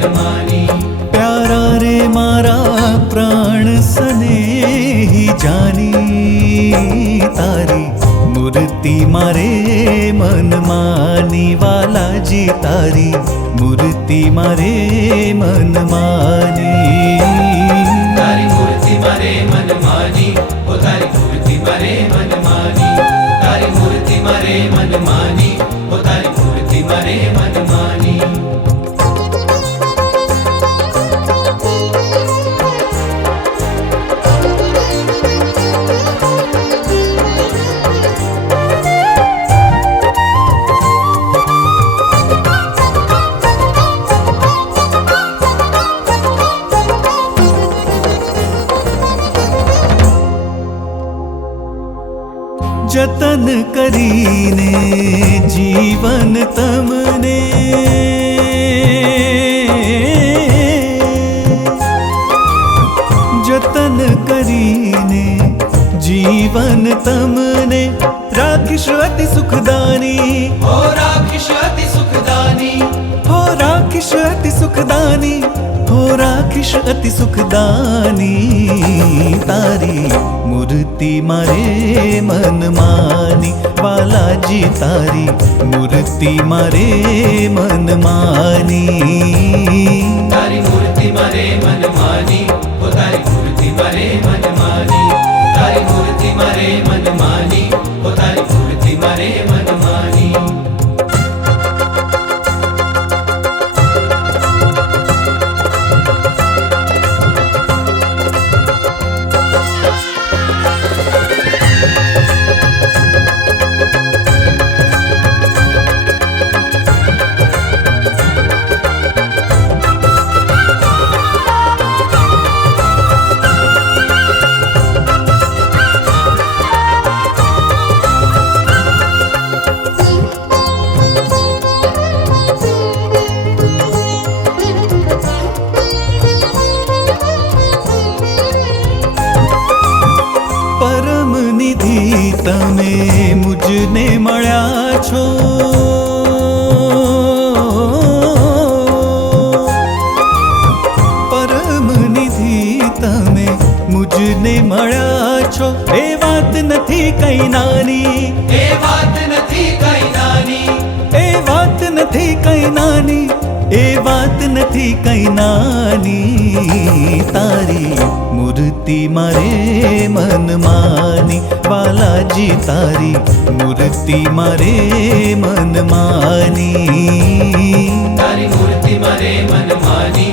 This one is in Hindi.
मनमानी। प्यारा रे मारा प्राण स्नेही जानी, तारी मूर्ति मारे मनमानी। वालाजी तारी मूर्ति मारे मनमानी। तारी मूर्ति मारे मनमानी, ओ तारी मूर्ति मारे मनमानी। तारी मूर्ति मारे मनमानी, ओ तारी मूर्ति मारे मनमानी। जतन करीने जीवन तमने, जतन करीने जीवन तमने। राखिश अति सुखदानी, ओ राखिश अति सुखदानी। हो राखिश अति सुखदानी, हो राखिश अति सुखदानी। तारी मूर्ति मारे मनमानी। बालाजी तारी मूर्ति मारे मनमानी। तारी मूर्ति मारे मनमानी, ओ तारी मूर्ति मारे मनमानी। तारी मूर्ति मारे मनमानी, ओ तारी मूर्ति मारे मनमानी। परम निधि तमे मुझने मळ्या छो। परम निधि तमे मुझने मळ्या छो। ए वात नथी कई नानी, ए वात नथी कई नानी। ए वात नथी कई नानी, ए वात नथी कई नानी। तारी मूर्ति मारे मनमानी। बालाजी तारी मूर्ति मारे मनमानी। तारी मूर्ति मारे मनमानी,